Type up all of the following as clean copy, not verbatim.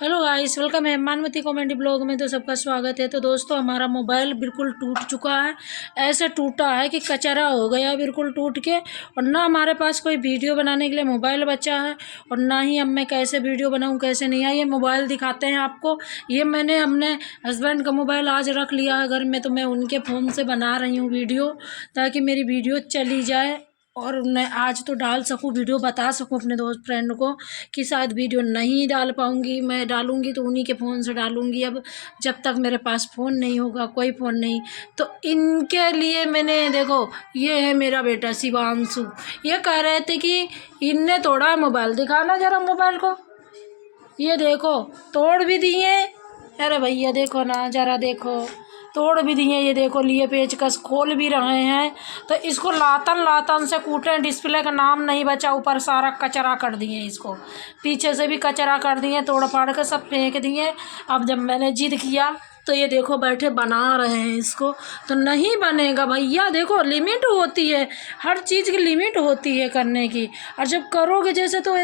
Hello guys, welcome है Manvati comedy blog में। तो सबका स्वागत है। तो दोस्तों, हमारा मोबाइल बिल्कुल टूट चुका है। ऐसे टूटा है कि कचरा हो गया बिल्कुल टूट के। और ना हमारे पास कोई वीडियो बनाने के लिए मोबाइल बचा है, और ना ही अब मैं कैसे वीडियो बनाऊं कैसे नहीं। है ये मोबाइल दिखाते हैं आपको। ये मैंने अपने हस्बैंड का मोबाइल आज रख लिया है घर में, तो मैं उनके फ़ोन से बना रही हूँ वीडियो, ताकि मेरी वीडियो चली जाए और मैं आज तो डाल सकूँ वीडियो, बता सकूँ अपने दोस्त फ्रेंड को कि शायद वीडियो नहीं डाल पाऊँगी। मैं डालूँगी तो उन्हीं के फ़ोन से डालूँगी। अब जब तक मेरे पास फ़ोन नहीं होगा, कोई फ़ोन नहीं, तो इनके लिए मैंने देखो, ये है मेरा बेटा शिवांशु। ये कह रहे थे कि इनने तोड़ा मोबाइल, दिखाना ज़रा मोबाइल को। ये देखो, तोड़ भी दिए। अरे भैया देखो ना, ज़रा देखो, तोड़ भी दिए। ये देखो, लिए पेचकस खोल भी रहे हैं। तो इसको लातन लातन से कूटे, डिस्प्ले का नाम नहीं बचा, ऊपर सारा कचरा कर दिए इसको। पीछे से भी कचरा कर दिए, तोड़ फाड़ के सब फेंक दिए। अब जब मैंने जिद किया तो ये देखो बैठे बना रहे हैं इसको। तो नहीं बनेगा भैया, देखो लिमिट होती है, हर चीज़ की लिमिट होती है करने की। और जब करोगे जैसे, तो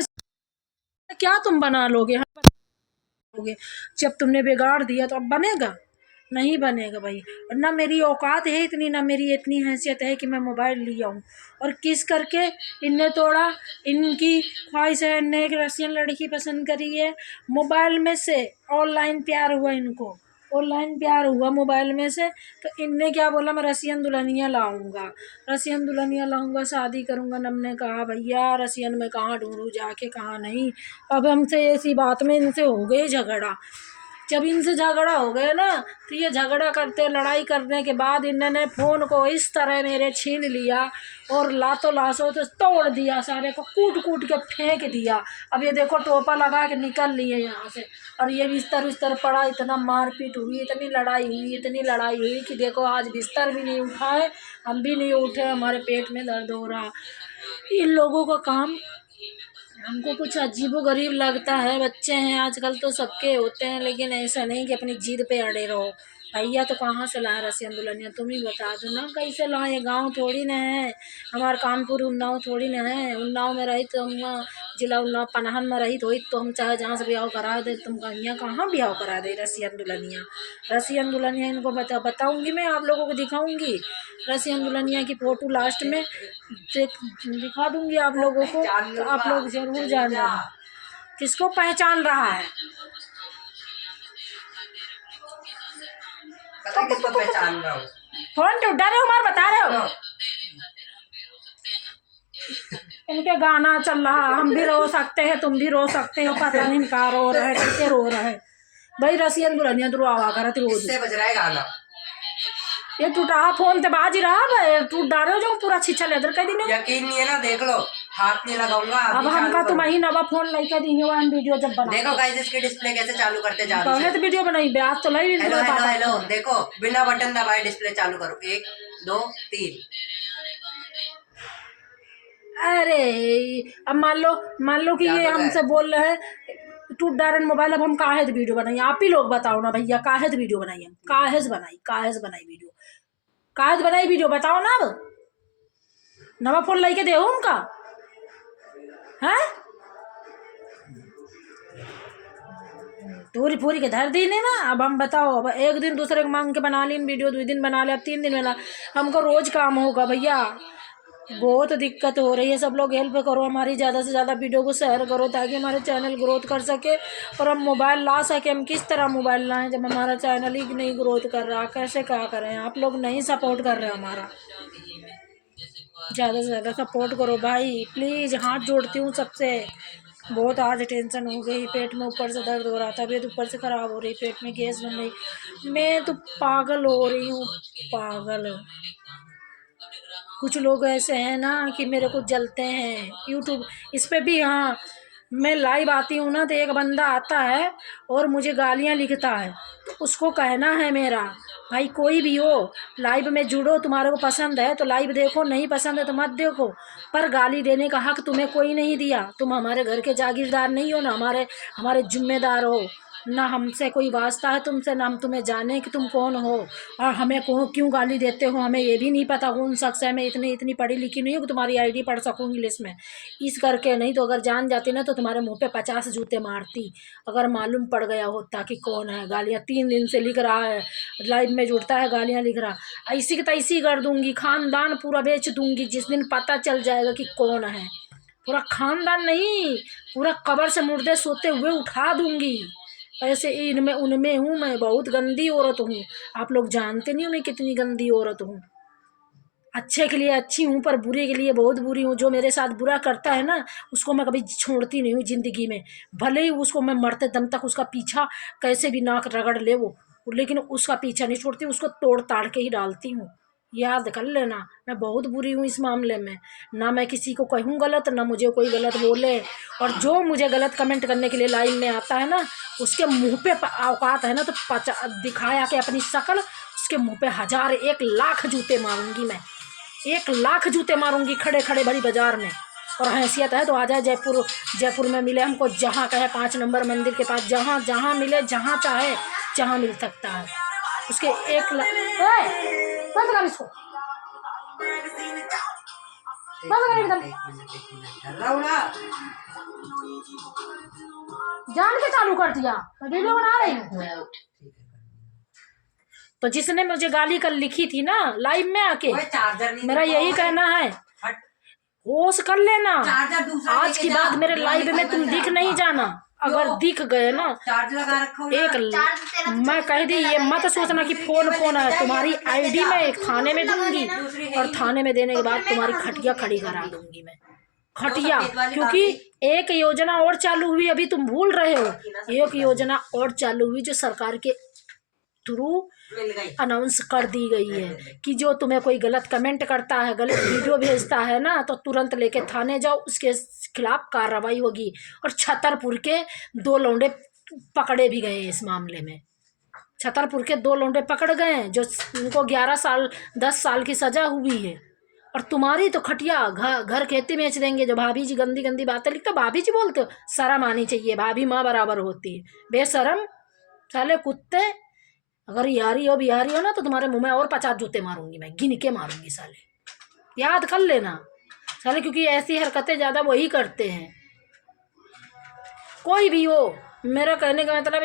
क्या तुम बना लोगे, लोगे। जब तुमने बिगाड़ दिया तो अब बनेगा? नहीं बनेगा भाई। और ना मेरी औकात है इतनी, ना मेरी इतनी हैसियत है कि मैं मोबाइल ले आऊँ। और किस करके इनने तोड़ा, इनकी ख्वाहिश है, इनने एक रसियन लड़की पसंद करी है मोबाइल में से। ऑनलाइन प्यार हुआ इनको, ऑनलाइन प्यार हुआ मोबाइल में से। तो इनने क्या बोला, मैं रसियन दुल्हनिया लाऊंगा, रसियन दुल्हनिया लाऊंगा, शादी करूंगा। न हमने कहा भैया रसियन में कहाँ ढूंढूं जाके, कहाँ नहीं। अब हमसे ऐसी बात में इनसे हो गई झगड़ा। जब इनसे झगड़ा हो गया ना, तो ये झगड़ा करते, लड़ाई करने के बाद इन्होंने फ़ोन को इस तरह मेरे छीन लिया और लातों लाशों तो तोड़ दिया, सारे को कूट कूट के फेंक दिया। अब ये देखो टोपा लगा के निकल लिए यहाँ से। और ये बिस्तर उस्तर पड़ा, इतना मारपीट हुई, इतनी लड़ाई हुई, इतनी लड़ाई हुई कि देखो आज बिस्तर भी नहीं उठाए, हम भी नहीं उठे, हमारे पेट में दर्द हो रहा। इन लोगों का काम हमको कुछ अजीबोगरीब लगता है। बच्चे हैं आजकल तो सबके होते हैं, लेकिन ऐसा नहीं कि अपनी जिद पे अड़े रहो। भैया तो कहाँ से लाए रसियन दुल्हनिया, तुम ही बता दो ना कैसे लाए। गांव थोड़ी न है हमारा, कानपुर उन्नाव थोड़ी न है। उन्नाव में रही तो हम, जिला उन्नाव पनाहन में रही तो हम चाहे जहाँ से ब्याह करा दे। तुम यहाँ कहाँ ब्याह करा दे रसियन दुल्हनिया। रसियन दुल्हनिया इनको बताऊँगी, मैं आप लोगों को दिखाऊँगी रसियन दुल्हनिया की फ़ोटो लास्ट में दिखा दूँगी आप लोगों को। तो आप लोग ज़रूर जानना किसको पहचान रहा है। किसको पहचान रहा हूँ? फोन तो डरे हो, मार बता रहे हो। इनके गाना चल रहा, हम भी रो सकते हैं, तुम भी रो सकते हो। पता नहीं इनका रो रहा है, कैसे रो रहा है भाई। रसियन दुल्हनिया तो आवा कर रोज से बज रहा है गाना। ये टूटा फोन तो बाज ही रहा भाई, टूट डालो जो पूरा छिछल इधर कह दी। यकीन नहीं है ना, देख लो, हाथ नहीं लगाऊंगा। अब हमका तुम ही नवा फोन लेके दी है वीडियो जब बना। देखो गाइस, इसके डिस्प्ले कैसे चालू करते जा पहले तो वीडियो बनाई, ब्याज तो लाई। हेलो हेलो हेलो, देखो बिना बटन दबाए डिस्प्ले चालू करो, 1 2 3। अरे अब मान लो कि ये हमसे बोल रहे हैं टूट डारन मोबाइल, अब हम काहेज वीडियो बनाई। आप ही लोग बताओ ना भैया, काहेज वीडियो बनाई, हम काहेज बनाई वीडियो, काहेज बनाई वीडियो, बताओ ना। अब नवा फोन लेके दे उनका है, पूरी पूरी के धर दी नहीं ना। अब हम बताओ, अब एक दिन दूसरे को मांग के बना ली वीडियो, 2 दिन बना ले, अब 3 दिन बना। हमको रोज काम होगा भैया, बहुत दिक्कत हो रही है। सब लोग हेल्प करो हमारी, ज़्यादा से ज़्यादा वीडियो को शेयर करो, ताकि हमारे चैनल ग्रोथ कर सके और हम मोबाइल ला सके। हम किस तरह मोबाइल लाएं जब हमारा चैनल ही नहीं ग्रोथ कर रहा? कैसे क्या करें? आप लोग नहीं सपोर्ट कर रहे हमारा। ज़्यादा से ज़्यादा सपोर्ट करो भाई प्लीज़, हाथ जोड़ती हूँ सबसे। बहुत आज टेंशन हो गई, पेट में ऊपर से दर्द हो रहा था, तबीयत ऊपर से ख़राब हो रही, पेट में गैस बन रही, मैं तो पागल हो रही हूँ, पागल। कुछ लोग ऐसे हैं ना कि मेरे को जलते हैं यूट्यूब इस पे भी। हाँ, मैं लाइव आती हूँ ना, तो एक बंदा आता है और मुझे गालियाँ लिखता है, तो उसको कहना है मेरा, भाई कोई भी हो लाइव में जुड़ो, तुम्हारे को पसंद है तो लाइव देखो, नहीं पसंद है तो मत देखो, पर गाली देने का हक तुम्हें कोई नहीं दिया। तुम हमारे घर के जागीरदार नहीं हो ना, हमारे जिम्मेदार हो। ना हमसे कोई वास्ता है तुमसे, ना हम तुम्हें जाने कि तुम कौन हो, और हमें क्यों गाली देते हो, हमें ये भी नहीं पता कौन शख्स है। मैं इतनी पढ़ी लिखी नहीं हूँ कि तुम्हारी आईडी पढ़ सकूँ इंग्लिश में, इस करके नहीं तो अगर जान जाती ना तो तुम्हारे मुंह पे 50 जूते मारती, अगर मालूम पड़ गया होता कि कौन है। गालियाँ 3 दिन से लिख रहा है, लाइव में जुड़ता है, गालियाँ लिख रहा, ऐसी की तैसी कर दूंगी, खानदान पूरा बेच दूंगी जिस दिन पता चल जाएगा कि कौन है। पूरा खानदान नहीं, पूरा कब्र से मुर्दे सोते हुए उठा दूंगी। ऐसे इनमें उनमें हूँ मैं, बहुत गंदी औरत हूँ। आप लोग जानते नहीं हो मैं कितनी गंदी औरत हूँ। अच्छे के लिए अच्छी हूँ पर बुरे के लिए बहुत बुरी हूँ। जो मेरे साथ बुरा करता है ना उसको मैं कभी छोड़ती नहीं हूँ ज़िंदगी में, भले ही उसको मैं मरते दम तक उसका पीछा कैसे भी नाक रगड़ ले वो, लेकिन उसका पीछा नहीं छोड़ती, उसको तोड़ ताड़ के ही डालती हूँ। याद कर लेना, मैं बहुत बुरी हूँ इस मामले में। ना मैं किसी को कहूँ गलत, ना मुझे कोई गलत बोले, और जो मुझे गलत कमेंट करने के लिए लाइन में आता है ना उसके मुंह पे औकात है ना तो दिखाया के अपनी शक्ल, उसके मुंह पे 1000 1 लाख जूते मारूंगी मैं, 1 लाख जूते मारूंगी खड़े खड़े बड़ी बाजार में। और हैसियत है तो आ जाए जयपुर, जयपुर में मिले हमको जहाँ कहे, 5 नंबर मंदिर के पास, जहाँ जहाँ मिले, जहाँ चाहे जहाँ मिल सकता है उसके 1 लाख। बंद कर इसको, बंद कर एकदम, जान के चालू कर दिया, मैं वीडियो बना रही हूँ। तो जिसने मुझे गाली कल लिखी थी ना लाइव में आके, मेरा यही कहना है होश कर लेना, आज की बात मेरे लाइव में तुम दिख नहीं जाना। अगर दिख गए ना मैं कह दी, ये मत सोचना कि फोन है, तुम्हारी आईडी में एक थाने में दूंगी, और थाने में देने के बाद तुम्हारी खटिया खड़ी करा दूंगी मैं, खटिया। क्योंकि एक योजना और चालू हुई, अभी तुम भूल रहे हो, एक योजना और चालू हुई जो सरकार के थ्रू अनाउंस कर दी गई है कि जो तुम्हें कोई गलत कमेंट करता है, गलत वीडियो भेजता है ना तो तुरंत लेके थाने जाओ, उसके खिलाफ कार्रवाई होगी। और छतरपुर के 2 लौंडे पकड़े भी गए इस मामले में, छतरपुर के 2 लौंडे पकड़ गए हैं जो उनको 11 साल 10 साल की सजा हुई है। और तुम्हारी तो खटिया घर खेती बेच देंगे। जो भाभी जी गंदी गंदी बातें लिखते, भाभी जी बोलते हो, शर्म आनी चाहिए, भाभी माँ बराबर होती है, बेशरम साले कुत्ते। अगर यारी हो बिहारी हो ना तो तुम्हारे मुंह में और 50 जूते मारूंगी मैं, गिन के मारूंगी साले, याद कर लेना साले, क्योंकि ऐसी हरकतें ज़्यादा वही करते हैं। कोई भी हो, मेरा कहने का मतलब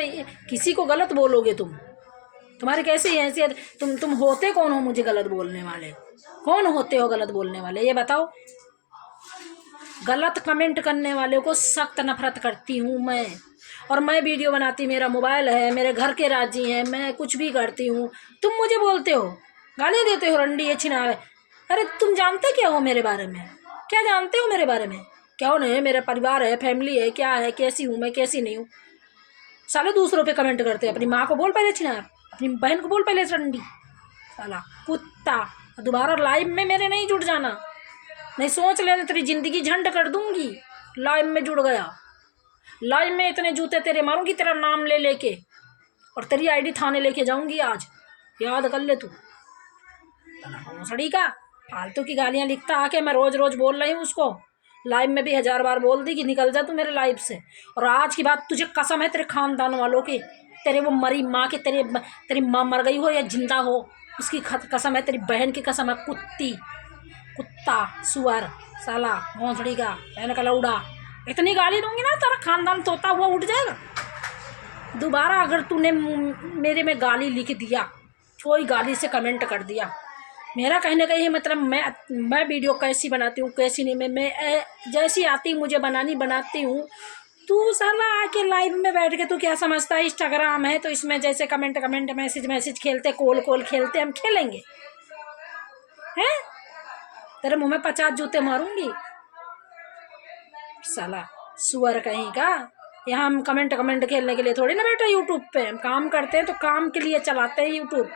किसी को गलत बोलोगे तुम्हारी कैसी हैसियत, तुम होते कौन हो मुझे गलत बोलने वाले, कौन होते हो गलत बोलने वाले ये बताओ। गलत कमेंट करने वाले को सख्त नफरत करती हूँ मैं। और मैं वीडियो बनाती, मेरा मोबाइल है, मेरे घर के राजी हैं, मैं कुछ भी करती हूँ, तुम मुझे बोलते हो, गाली देते हो, रंडी ये छिनावे। अरे तुम जानते क्या हो मेरे बारे में, क्या जानते हो मेरे बारे में, क्या नहीं है, मेरा परिवार है, फैमिली है, क्या है, कैसी हूँ मैं, कैसी नहीं हूँ। साले दूसरों पे कमेंट करते हैं, अपनी माँ को बोल पहले छिनार, अपनी बहन को बोल पहले रंडी, साला कुत्ता। दोबारा लाइव में मेरे नहीं जुड़ जाना, नहीं सोच लेना तेरी ज़िंदगी झंड कर दूंगी। लाइव में जुड़ गया, लाइव में इतने जूते तेरे मारूंगी तेरा नाम ले लेके, और तेरी आईडी थाने लेके जाऊंगी आज, याद कर ले तू। सड़ी का फालतू की गालियां लिखता आके, मैं रोज रोज बोल रही हूँ उसको, लाइव में भी 1000 बार बोल दी कि निकल जा तू मेरे लाइव से। और आज की बात तुझे कसम है तेरे खानदान वालों की, तेरे वो मरी माँ के, तेरी माँ मर गई हो या जिंदा हो उसकी कसम है, तेरी बहन की कसम है, कुत्ती, कुत्ता, सुअर, साला, भोंसड़ी का, बहन का लौड़ा। इतनी गाली दूंगी ना तेरा खानदान तोता हुआ उठ जाएगा। दोबारा अगर तूने मेरे में गाली लिख दिया, कोई गाली से कमेंट कर दिया, मेरा कहने का ये मतलब मैं वीडियो कैसी बनाती हूँ कैसी नहीं, मैं जैसी आती मुझे बनानी बनाती हूँ। तू साला आके लाइव में बैठ के तू क्या समझता है इंस्टाग्राम है तो इसमें जैसे कमेंट मैसेज खेलते, कॉल खेलते, हम खेलेंगे हैं? तेरे मुंह में 50 जूते मारूंगी साला सुअर कहीं का। यहाँ हम कमेंट खेलने के लिए थोड़ी ना बैठे यूट्यूब पे, हम काम करते हैं तो काम के लिए चलाते हैं यूट्यूब,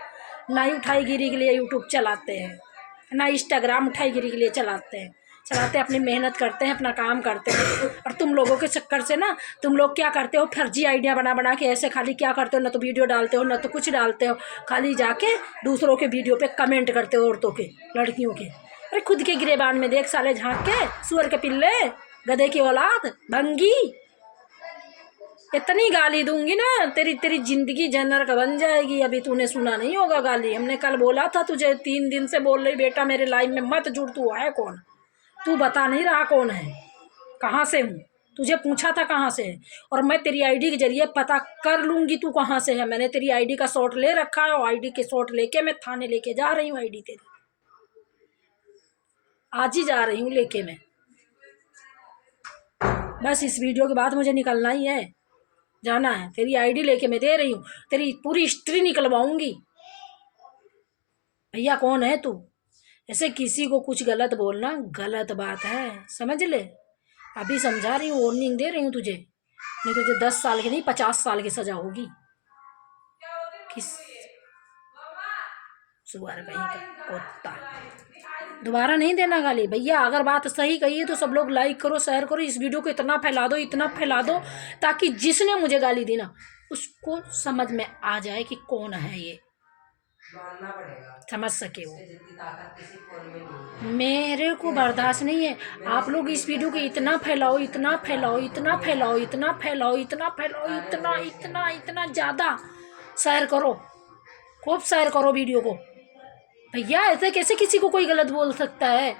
ना ही उठाईगिरी के लिए यूट्यूब चलाते हैं, ना इंस्टाग्राम उठाईगिरी के लिए चलाते हैं, अपनी मेहनत करते हैं, अपना काम करते हैं। और तुम लोगों के चक्कर से ना, तुम लोग क्या करते हो, फर्जी आइडिया बना के ऐसे खाली क्या करते हो, ना तो वीडियो डालते हो ना तो कुछ डालते हो, खाली जाके दूसरों के वीडियो पे कमेंट करते हो, औरतों के, लड़कियों के। अरे खुद के गिरेबान में देख साले झाँक के, सुअर के पिल्ले, गधे की औलाद, भंगी, इतनी गाली दूंगी ना तेरी तेरी जिंदगी जनर का बन जाएगी। अभी तूने सुना नहीं होगा गाली, हमने कल बोला था तुझे, 3 दिन से बोल रही बेटा मेरे लाइफ में मत जुड़। तू है कौन? तू बता नहीं रहा कौन है, कहाँ से हूँ? तुझे पूछा था कहाँ से है, और मैं तेरी आईडी के जरिए पता कर लूँगी तू कहाँ से है। मैंने तेरी आईडी का शॉट ले रखा है और आईडी के शॉट लेके मैं थाने लेके जा रही हूँ। आईडी तेरी आज ही जा रही हूँ लेके मैं। बस इस वीडियो के बाद मुझे निकलना ही है, जाना है। तेरी आईडी लेके मैं दे रही हूँ, तेरी पूरी हिस्ट्री निकलवाऊंगी। भैया कौन है तू? ऐसे किसी को कुछ गलत बोलना गलत बात है, समझ ले। अभी समझा रही हूँ, वार्निंग दे रही हूँ तुझे, नहीं तुझे 10 साल की नहीं 50 साल की सजा होगी। किस सुअर कहीं का कुत्ता, दोबारा नहीं देना गाली। भैया अगर बात सही कही है तो सब लोग लाइक करो, शेयर करो, इस वीडियो को इतना फैला दो, इतना फैला दो, ताकि जिसने मुझे गाली दी ना उसको समझ में आ जाए कि कौन है ये, मानना पड़ेगा, समझ सके वो। जितनी ताकत किसी फोन में नहीं है। मेरे को बर्दाश्त नहीं है। आप लोग इस वीडियो को इतना फैलाओ, इतना फैलाओ, इतना फैलाओ, इतना फैलाओ, इतना फैलाओ, इतना इतना इतना ज़्यादा शेयर करो, खूब शेयर करो वीडियो को। भैया ऐसे कैसे किसी को कोई गलत बोल सकता है?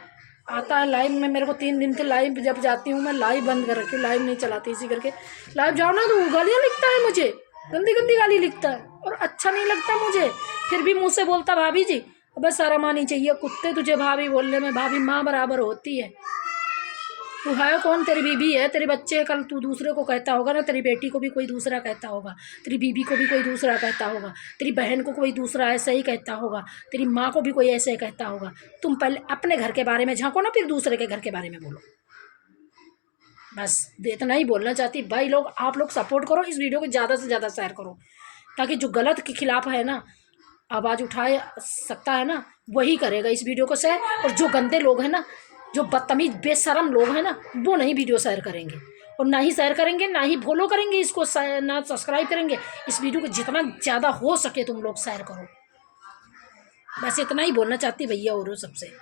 आता है लाइव में, मेरे को 3 दिन से लाइव जब जाती हूँ मैं लाइव बंद कर रखी हूँ, लाइव नहीं चलाती इसी करके। लाइव जाओ ना तो गालियाँ लिखता है मुझे, गंदी गंदी गाली लिखता है और अच्छा नहीं लगता मुझे। फिर भी मुँह से बोलता भाभी जी, बस शर्म आनी चाहिए कुत्ते तुझे भाभी बोलने में। भाभी माँ बराबर होती है। तू है कौन? तेरी बीबी है, तेरे बच्चे, कल तू दूसरे को कहता होगा ना, तेरी बेटी को भी कोई दूसरा कहता होगा, तेरी बीबी को भी कोई दूसरा कहता होगा, तेरी बहन को कोई दूसरा ऐसे ही कहता होगा, तेरी माँ को भी कोई ऐसे ही कहता होगा। तुम पहले अपने घर के बारे में झांको ना, फिर दूसरे के घर के बारे में बोलो। बस इतना ही बोलना चाहती भाई लोग। आप लोग सपोर्ट करो, इस वीडियो को ज़्यादा से ज़्यादा शेयर करो, ताकि जो गलत के खिलाफ है ना आवाज़ उठा सकता है ना वही करेगा इस वीडियो को शेयर। और जो गंदे लोग हैं ना, जो बदतमीज बेशरम लोग हैं ना, वो नहीं वीडियो शेयर करेंगे, और ना ही शेयर करेंगे, ना ही फॉलो करेंगे इसको, ना सब्सक्राइब करेंगे। इस वीडियो को जितना ज़्यादा हो सके तुम लोग शेयर करो। बस इतना ही बोलना चाहती भैया और सबसे।